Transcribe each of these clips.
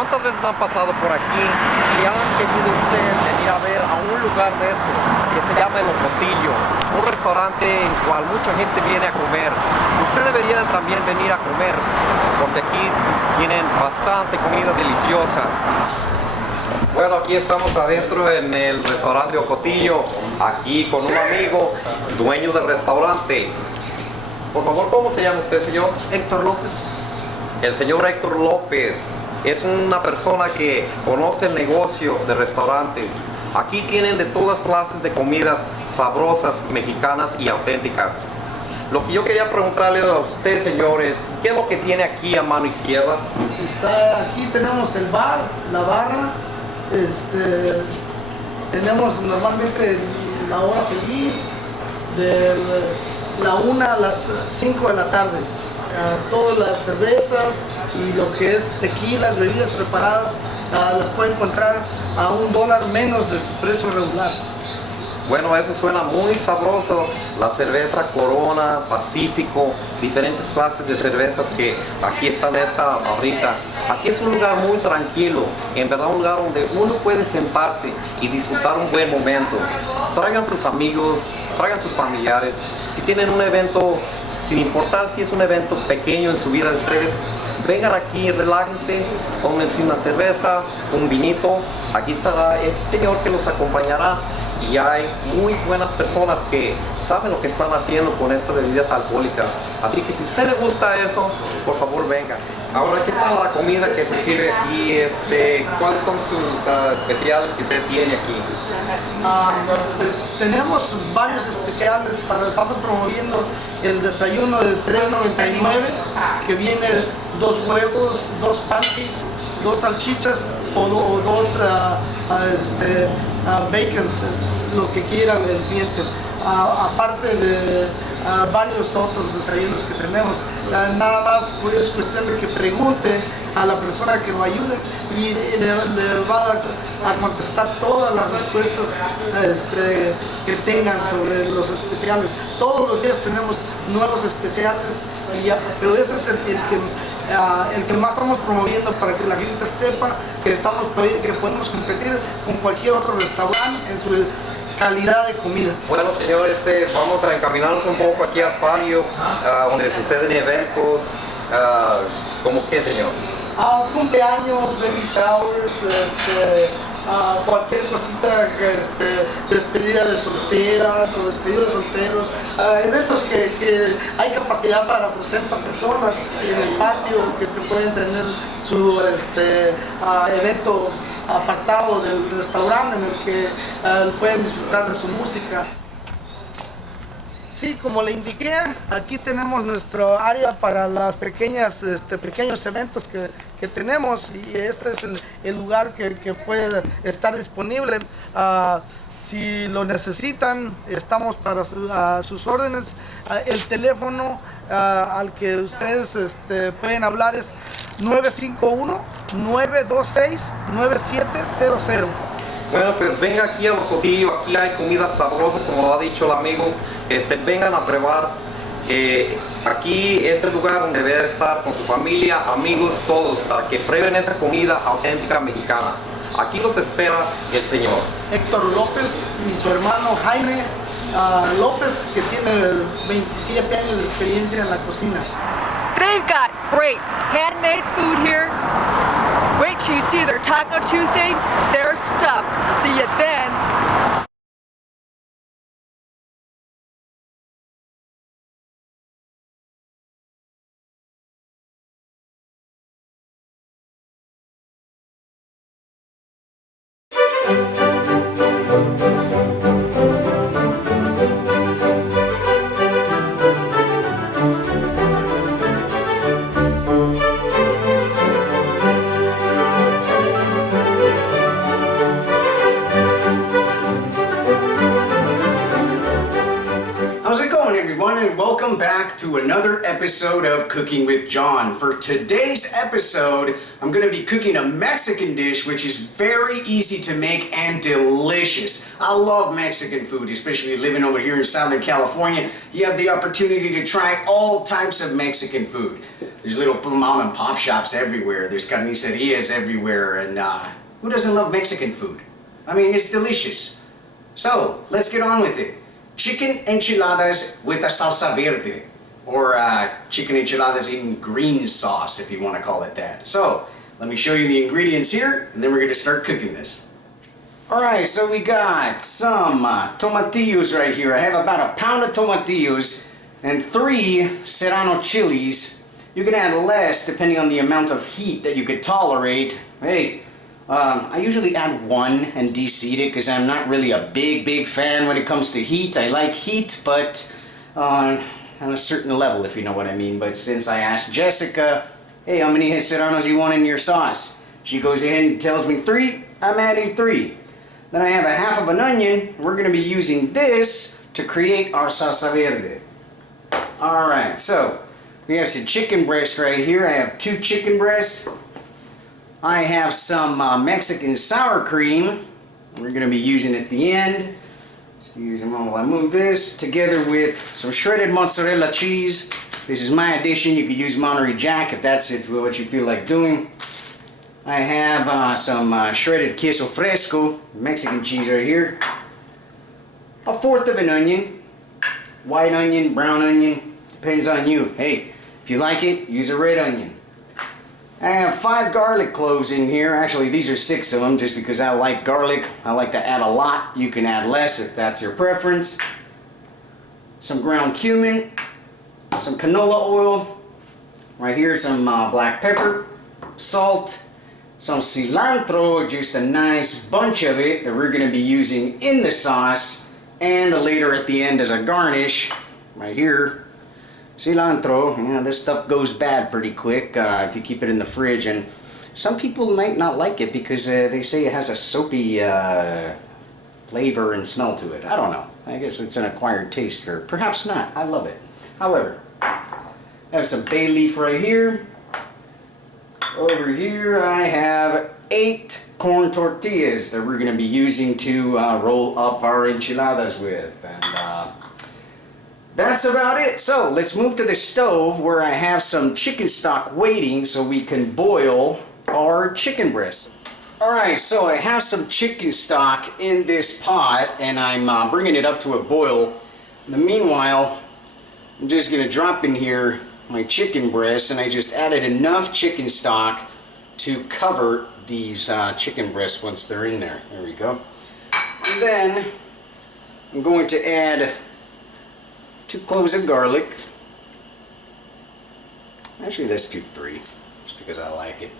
¿Cuántas veces han pasado por aquí y han querido ustedes venir a ver a un lugar de estos que se llama el Ocotillo? Un restaurante en el cual mucha gente viene a comer. Usted debería también venir a comer, porque aquí tienen bastante comida deliciosa. Bueno, aquí estamos adentro en el restaurante Ocotillo, aquí con un amigo, dueño del restaurante. Por favor, ¿cómo se llama usted, señor? Héctor López. El señor Héctor López es una persona que conoce el negocio de restaurantes. Aquí tienen de todas clases de comidas sabrosas, mexicanas y auténticas. Lo que yo quería preguntarle a usted, señores, ¿qué es lo que tiene aquí a mano izquierda? Aquí tenemos el bar, la barra, tenemos normalmente la hora feliz de la 1 a las 5 de la tarde. Todas las cervezas y lo que es tequilas, bebidas preparadas, las puede encontrar a $1 menos de su precio regular. Bueno, eso suena muy sabroso. La cerveza Corona, Pacífico, diferentes clases de cervezas que aquí están en esta barrita. Aquí es un lugar muy tranquilo, en verdad un lugar donde uno puede sentarse y disfrutar un buen momento. Traigan sus amigos, traigan sus familiares. Si tienen un evento, sin importar si es un evento pequeño en su vida de ustedes, vengan aquí, relájense, tómense una cerveza, un vinito. Aquí estará el señor que los acompañará. Y hay muy buenas personas que saben lo que están haciendo con estas bebidas alcohólicas. Así que si a usted le gusta eso, por favor venga. Ahora, ¿qué tal la comida que se sirve aquí? ¿Cuáles son sus especiales que usted tiene aquí? Pues, tenemos varios especiales. Estamos promoviendo el desayuno de $3.99, que viene 2 huevos, 2 pancakes, 2 salchichas o 2 bacons, lo que quiera el cliente. Aparte de varios otros desayunos que tenemos, nada más pues, es cuestión de que pregunte a la persona que lo ayude y le va a contestar todas las respuestas que tengan sobre los especiales. Todos los días tenemos nuevos especiales, pero ese es el que más estamos promoviendo, para que la gente sepa que podemos competir con cualquier otro restaurante en su calidad de comida. Bueno, señor, vamos a encaminarnos un poco aquí al patio, donde suceden eventos. ¿Cómo qué, señor? Cumpleaños, baby showers, cualquier cosita, despedida de solteras o despedida de solteros, eventos que hay capacidad para 60 personas en el patio, que pueden tener su evento apartado del restaurante, en el que pueden disfrutar de su música. Sí, como le indiqué, aquí tenemos nuestro área para las pequeños eventos que tenemos, y este es el lugar que puede estar disponible. Si lo necesitan, estamos para sus órdenes. El teléfono al que ustedes pueden hablar es 951-926-9700. Bueno, pues venga aquí a Ocotillo, aquí hay comida sabrosa, como lo ha dicho el amigo. Vengan a probar. Aquí es el lugar donde debe estar con su familia, amigos, todos, para que prueben esa comida auténtica mexicana. Aquí los espera el señor Héctor López y su hermano Jaime López, que tiene 27 años de experiencia en la cocina. They've got great handmade food here. Wait till you see their Taco Tuesday. They're stuffed. See you then. And welcome back to another episode of Cooking with John. For today's episode, I'm going to be cooking a Mexican dish which is very easy to make and delicious. I love Mexican food, especially living over here in Southern California. You have the opportunity to try all types of Mexican food. There's little mom and pop shops everywhere. There's carnicerias everywhere, and who doesn't love Mexican food? I mean, it's delicious. So, let's get on with it. Chicken enchiladas with a salsa verde, or chicken enchiladas in green sauce, if you want to call it that. So, let me show you the ingredients here, and then we're going to start cooking this. Alright, so we got some tomatillos right here. I have about a pound of tomatillos and 3 serrano chilies. You can add less depending on the amount of heat that you could tolerate. Hey, I usually add 1 and deseed it because I'm not really a big fan when it comes to heat. I like heat, but on a certain level, if you know what I mean. But since I asked Jessica, hey, how many serranos you want in your sauce? She goes ahead and tells me 3. I'm adding 3. Then I have a half of an onion. We're going to be using this to create our salsa verde. Alright, so we have some chicken breast right here. I have 2 chicken breasts. I have some Mexican sour cream. We're going to be using at the end. Excuse me while I move this. Together with some shredded mozzarella cheese. This is my addition. You could use Monterey Jack if that's what you feel like doing. I have some shredded queso fresco, Mexican cheese right here. 1/4 of an onion. White onion, brown onion, depends on you. Hey, if you like it, use a red onion. I have 5 garlic cloves in here. Actually, these are 6 of them just because I like garlic. I like to add a lot. You can add less if that's your preference. Some ground cumin, some canola oil. Right here, some black pepper, salt, some cilantro, just a nice bunch of it that we're going to be using in the sauce, and later at the end as a garnish. Right here. Cilantro, yeah, this stuff goes bad pretty quick if you keep it in the fridge, and some people might not like it because they say it has a soapy flavor and smell to it. I don't know. I guess it's an acquired taste, or perhaps not. I love it. However, I have some bay leaf right here. Over here I have 8 corn tortillas that we're going to be using to roll up our enchiladas with, and that's about it. So let's move to the stove where I have some chicken stock waiting so we can boil our chicken breast. Alright, so I have some chicken stock in this pot and I'm bringing it up to a boil. In the meanwhile, I'm just going to drop in here my chicken breast, and I just added enough chicken stock to cover these chicken breasts once they're in there. There we go. And then I'm going to add 2 cloves of garlic. Actually, let's do 3, just because I like it.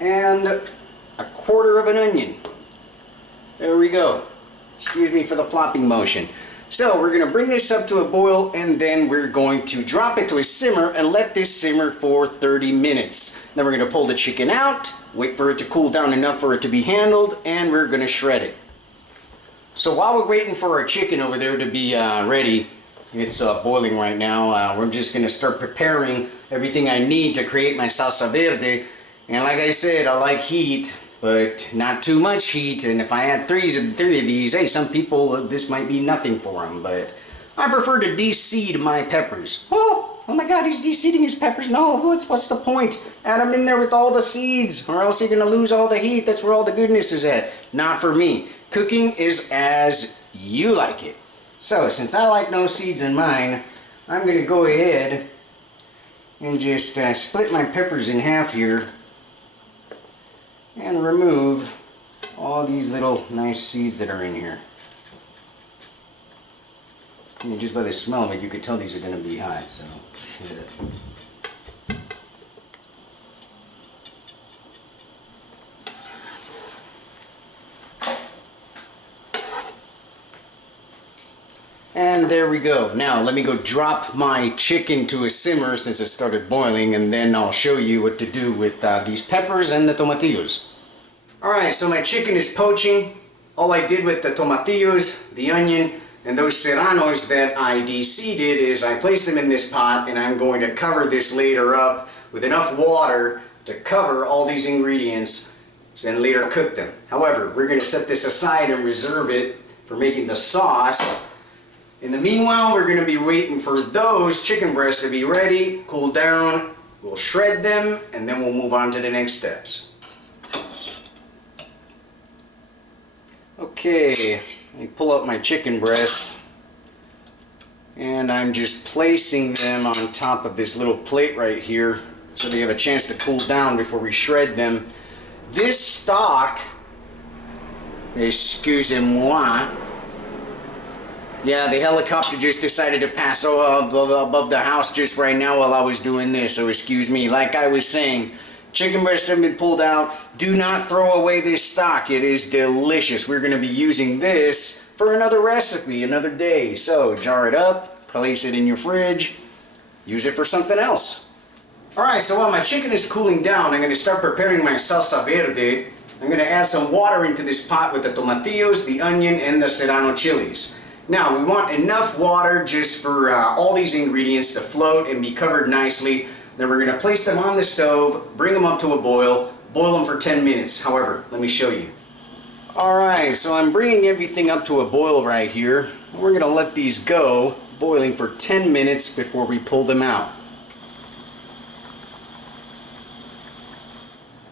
And 1/4 of an onion. There we go. Excuse me for the plopping motion. So we're going to bring this up to a boil, and then we're going to drop it to a simmer and let this simmer for 30 minutes. Then we're going to pull the chicken out, wait for it to cool down enough for it to be handled, and we're going to shred it. So while we're waiting for our chicken over there to be ready, it's boiling right now. We're just going to start preparing everything I need to create my salsa verde. And like I said, I like heat, but not too much heat. And if I add 3 of these, hey, some people, this might be nothing for them. But I prefer to de-seed my peppers. Oh my God, he's de-seeding his peppers. No, what's the point? Add them in there with all the seeds, or else you're going to lose all the heat. That's where all the goodness is at. Not for me. Cooking is as you like it. So, since I like no seeds in mine, I'm going to go ahead and just split my peppers in half here and remove all these little nice seeds that are in here. I mean, just by the smell of it, you could tell these are going to be hot. So, and there we go. Now let me go drop my chicken to a simmer since it started boiling, and then I'll show you what to do with these peppers and the tomatillos. Alright, so my chicken is poaching. All I did with the tomatillos, the onion, and those serranos that I de-seeded is I placed them in this pot, and I'm going to cover this later up with enough water to cover all these ingredients and later cook them. However, we're going to set this aside and reserve it for making the sauce. In the meanwhile, we're going to be waiting for those chicken breasts to be ready, cool down, we'll shred them, and then we'll move on to the next steps. Okay, let me pull out my chicken breasts, and I'm just placing them on top of this little plate right here so they have a chance to cool down before we shred them. This stock, excusez-moi, yeah, the helicopter just decided to pass above the house just right now while I was doing this, so excuse me. Like I was saying, chicken breasts have been pulled out. Do not throw away this stock. It is delicious. We're going to be using this for another recipe, another day. So jar it up, place it in your fridge, use it for something else. Alright, so while my chicken is cooling down, I'm going to start preparing my salsa verde. I'm going to add some water into this pot with the tomatillos, the onion, and the serrano chilies. Now, we want enough water just for all these ingredients to float and be covered nicely. Then we're going to place them on the stove, bring them up to a boil them for 10 minutes. However, let me show you. Alright, so I'm bringing everything up to a boil right here. We're going to let these go boiling for 10 minutes before we pull them out.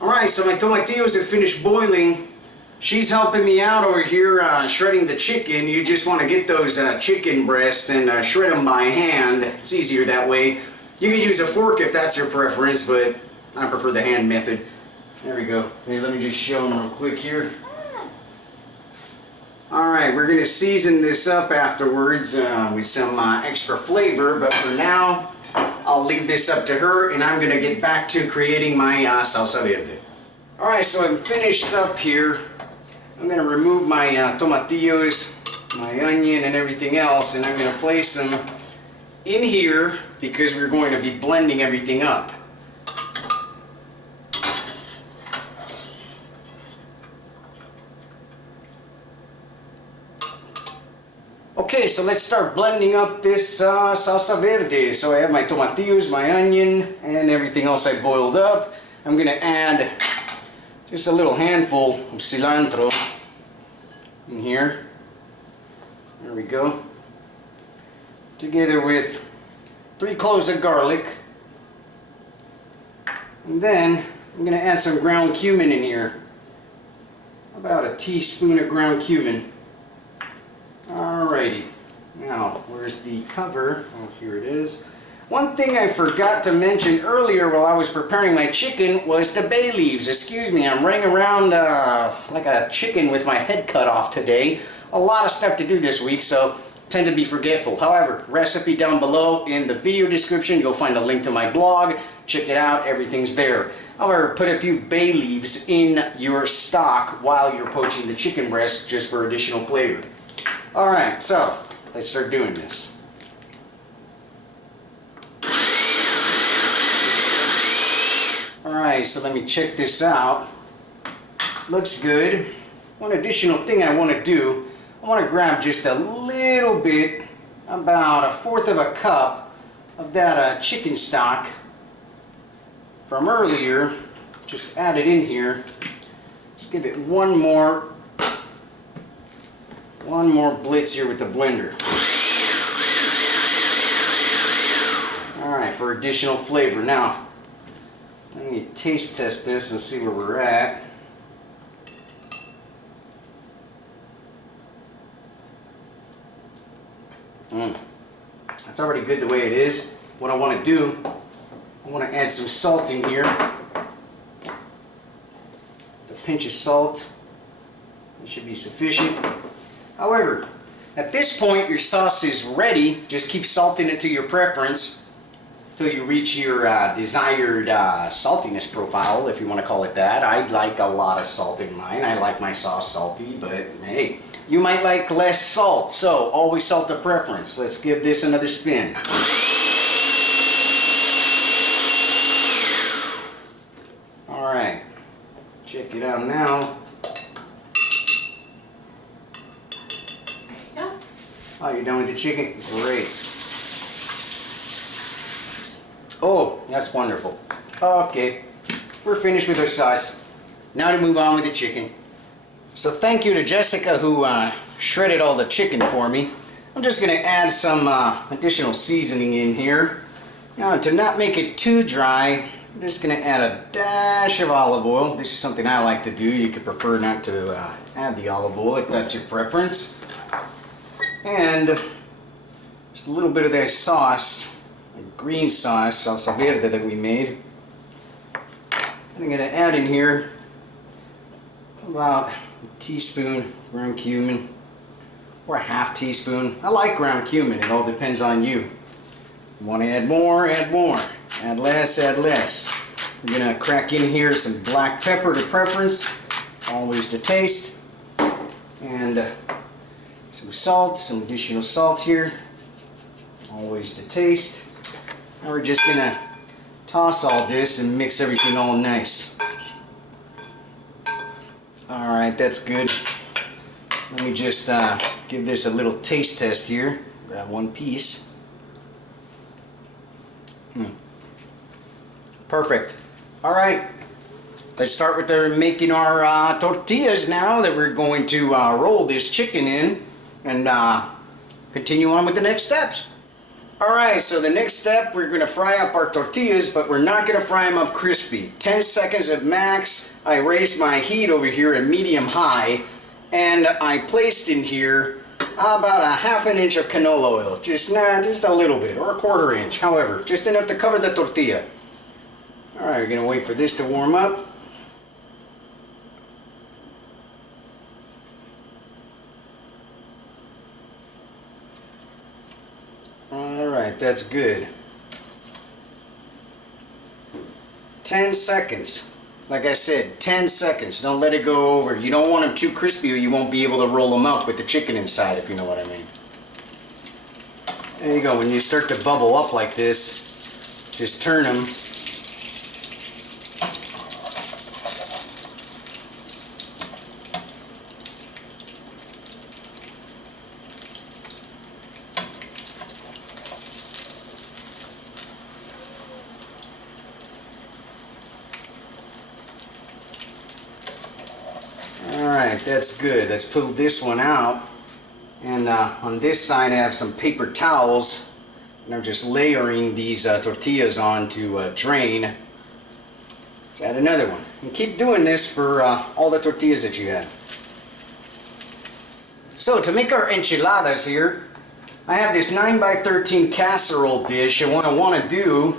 Alright, so my tomatillos have finished boiling. She's helping me out over here shredding the chicken. You just want to get those chicken breasts and shred them by hand. It's easier that way. You can use a fork if that's your preference, but I prefer the hand method. There we go. Hey, let me just show them real quick here. Alright, we're going to season this up afterwards with some extra flavor, but for now, I'll leave this up to her and I'm going to get back to creating my salsa verde. Alright, so I'm finished up here. I'm going to remove my tomatillos, my onion, and everything else, and I'm going to place them in here because we're going to be blending everything up. Okay, so let's start blending up this salsa verde. So I have my tomatillos, my onion, and everything else I boiled up. I'm going to add just a little handful of cilantro in here. There we go. Together with 3 cloves of garlic. And then I'm going to add some ground cumin in here. About a teaspoon of ground cumin. Alrighty. Now, where's the cover? Oh, here it is. One thing I forgot to mention earlier while I was preparing my chicken was the bay leaves. Excuse me, I'm running around like a chicken with my head cut off today. A lot of stuff to do this week, so tend to be forgetful. However, recipe down below in the video description. You'll find a link to my blog. Check it out, everything's there. However, put a few bay leaves in your stock while you're poaching the chicken breast just for additional flavor. Alright, so let's start doing this. Alright, so let me check this out. Looks good. One additional thing I want to do, I want to grab just a little bit, about 1/4 of a cup of that chicken stock from earlier. Just add it in here. Just give it one more blitz here with the blender. Alright, for additional flavor. Now, let me taste test this and see where we're at. That's already good the way it is. What I want to do, I want to add some salt in here. A pinch of salt. It should be sufficient. However, at this point your sauce is ready. Just keep salting it to your preference until you reach your desired saltiness profile, if you want to call it that. I'd like a lot of salt in mine. I like my sauce salty, but hey, you might like less salt, so always salt to preference. Let's give this another spin. Alright, check it out now. Oh, you done with the chicken? Great. Oh, that's wonderful. Okay, we're finished with our sauce. Now to move on with the chicken. So thank you to Jessica who shredded all the chicken for me. I'm just going to add some additional seasoning in here. Now, to not make it too dry, I'm just going to add a dash of olive oil. This is something I like to do. You could prefer not to add the olive oil if that's your preference. And just a little bit of that sauce, a green sauce, salsa verde that we made. And I'm going to add in here about a teaspoon ground cumin, or a half teaspoon. I like ground cumin, it all depends on you. You want to add more, add more. Add less, add less. We're going to crack in here some black pepper to preference, always to taste. And some salt, some additional salt here, always to taste. Now we're just going to toss all this and mix everything all nice. Alright, that's good. Let me just give this a little taste test here. Grab one piece. Perfect. Alright, let's start with making our tortillas now that we're going to roll this chicken in and continue on with the next steps. Alright, so the next step, we're going to fry up our tortillas, but we're not going to fry them up crispy. 10 seconds at max. I raised my heat over here at medium-high, and I placed in here about a ½ inch of canola oil. Just a little bit, or a ¼ inch, however, just enough to cover the tortilla. Alright, we're going to wait for this to warm up. Alright, that's good. 10 seconds. Like I said, 10 seconds. Don't let it go over. You don't want them too crispy or you won't be able to roll them up with the chicken inside, if you know what I mean. There you go. When you start to bubble up like this, just turn them. Alright, that's good. Let's pull this one out. And on this side I have some paper towels. And I'm just layering these tortillas on to drain. Let's add another one. And keep doing this for all the tortillas that you have. So to make our enchiladas here, I have this 9x13 casserole dish. And what I want to do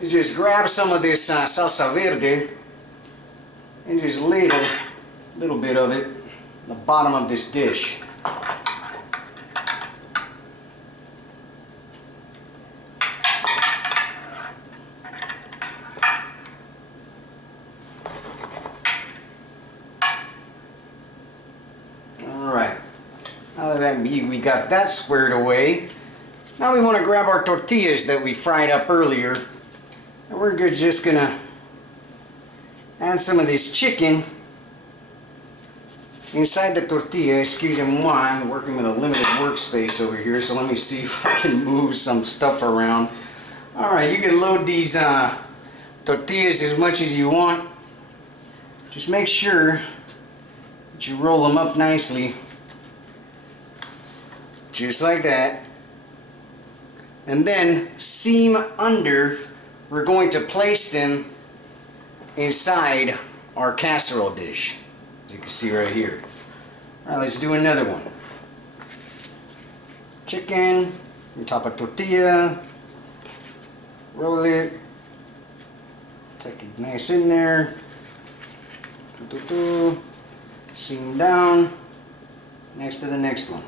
is just grab some of this salsa verde and just ladle a little bit of it on the bottom of this dish. Alright, now that we got that squared away, now we want to grab our tortillas that we fried up earlier, and we're just gonna add some of this chicken inside the tortilla. Excusez-moi, I'm working with a limited workspace over here, so let me see if I can move some stuff around. Alright, you can load these tortillas as much as you want. Just make sure that you roll them up nicely. Just like that. And then, seam under, we're going to place them inside our casserole dish. As you can see right here. Alright, let's do another one. Chicken on top of tortilla. Roll it. Take it nice in there. Seam down. Next to the next one.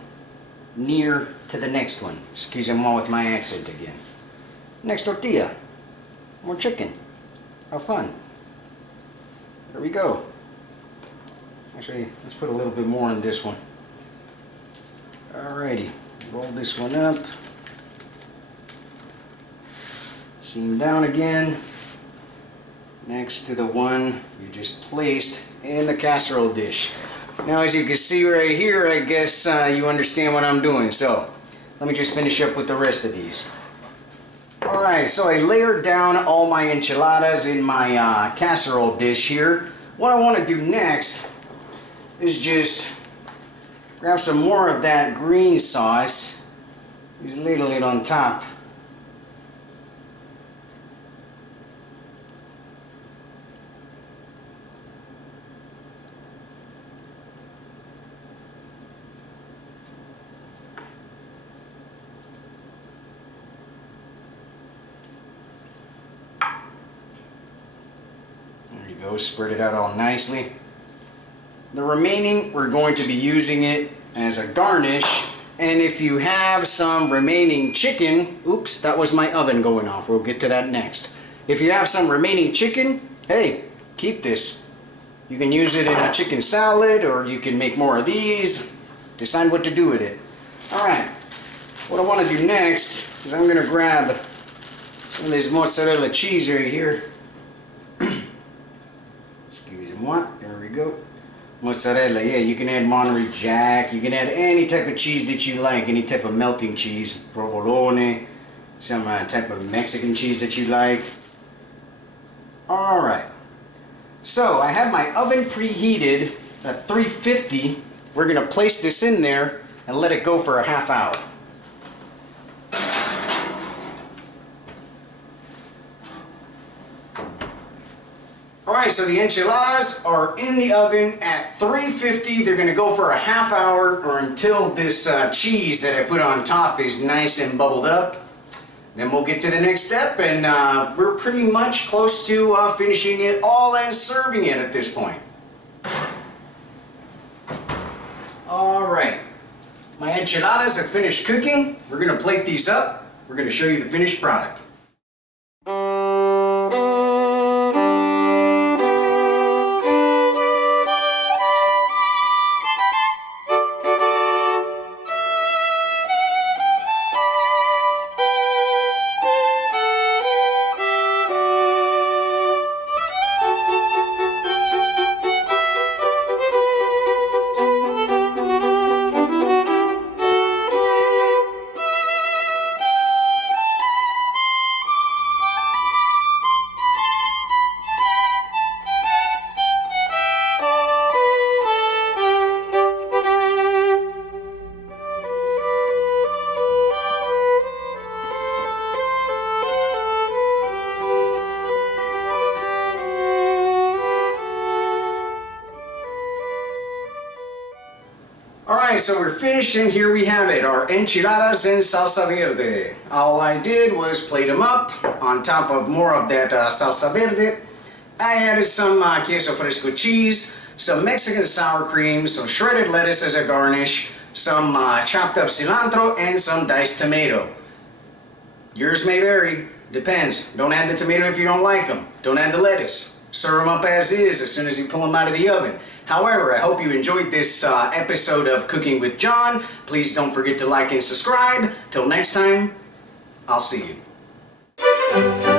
Near to the next one. Excuse-moi with my accent again. Next tortilla. More chicken. How fun. There we go. Actually, let's put a little bit more in this one. Alrighty, roll this one up. Seam down again. Next to the one you just placed in the casserole dish. Now, as you can see right here, I guess you understand what I'm doing. So, let me just finish up with the rest of these. Alright, so I layered down all my enchiladas in my casserole dish here. What I want to do next is just grab some more of that green sauce Just ladle it on top. There you go, spread it out all nicely. The remaining, we're going to be using it as a garnish. And if you have some remaining chicken, oops, that was my oven going off. We'll get to that next. If you have some remaining chicken, hey, keep this. You can use it in a chicken salad, or you can make more of these. Decide what to do with it. All right, what I want to do next is I'm going to grab some of this mozzarella cheese right here. Excuse me, there we go. Mozzarella, yeah, you can add Monterey Jack, you can add any type of cheese that you like, any type of melting cheese, provolone, some type of Mexican cheese that you like. Alright, so I have my oven preheated at 350. We're going to place this in there and let it go for a half hour. Alright, so the enchiladas are in the oven at 350. They're going to go for a half hour or until this cheese that I put on top is nice and bubbled up. Then we'll get to the next step, and we're pretty much close to finishing it all and serving it at this point. Alright, my enchiladas have finished cooking. We're going to plate these up. We're going to show you the finished product. Alright, so we're finished, and here we have it, our enchiladas in salsa verde. All I did was plate them up on top of more of that salsa verde. I added some queso fresco cheese, some Mexican sour cream, some shredded lettuce as a garnish, some chopped up cilantro, and some diced tomato. Yours may vary, depends. Don't add the tomato if you don't like them. Don't add the lettuce. Serve them up as is as soon as you pull them out of the oven. However, I hope you enjoyed this episode of Cooking with John. Please don't forget to like and subscribe. Till next time, I'll see you.